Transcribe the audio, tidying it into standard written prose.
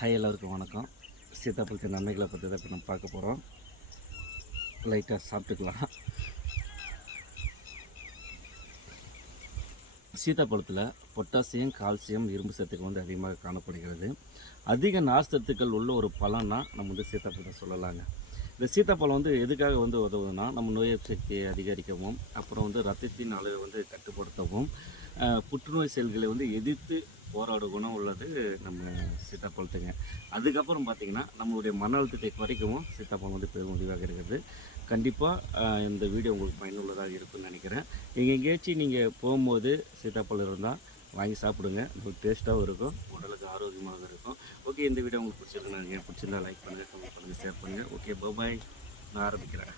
Hi, எல்லோருக்கும் வணக்கம். சீத்தாப்பழத்தின் நன்மைகளை பற்றி தான் இப்போ நம்ம பார்க்க போகிறோம். லைட்டாக சாப்பிட்டுக்கலாம். சீத்தாப்பழத்தில் பொட்டாசியம், கால்சியம், இரும்பு சத்துக்கள் வந்து அதிகமாக காணப்படுகிறது. அதிக நார்ச்சத்துக்கள் உள்ள ஒரு பழம்னா நம்ம வந்து சீத்தாப்பழத்தை சொல்லலாங்க. இந்த சீத்தாப்பழம் வந்து எதுக்காக வந்து உதவுதுன்னா, நம்ம நோய் எதிர்ப்பு சக்தியை அதிகரிக்கவும், அப்புறம் வந்து ரத்தத்தின் அளவை வந்து கட்டுப்படுத்தவும், புற்றுநோய் செல்களை வந்து எதிர்த்து போராட குணம் உள்ளது நம்ம சீத்தாப்பழத்துங்க. அதுக்கப்புறம் பார்த்திங்கன்னா, நம்மளுடைய மன அழுத்தத்தை குறைக்கவும் சீத்தாப்பழம் வந்து பெரும் உதவியாக இருக்கிறது. கண்டிப்பாக இந்த வீடியோ உங்களுக்கு பயனுள்ளதாக இருக்குன்னு நினைக்கிறேன். எங்கேயாச்சும் நீங்கள் போகும்போது சீத்தாப்பழம் இருந்தால் வாங்கி சாப்பிடுங்க. உங்களுக்கு டேஸ்ட்டாகவும் இருக்கும், உடலுக்கு ஆரோக்கியமாக இருக்கும். ஓகே, இந்த வீடியோ உங்களுக்கு பிடிச்சிருக்குன்னு நினைக்கிறேன். பிடிச்சிருந்தா லைக் பண்ணுங்கள், கமெண்ட் பண்ணுங்கள், ஷேர் பண்ணுங்கள். ஓகே, பாய். நான் ஆரம்பிக்கிறேன்.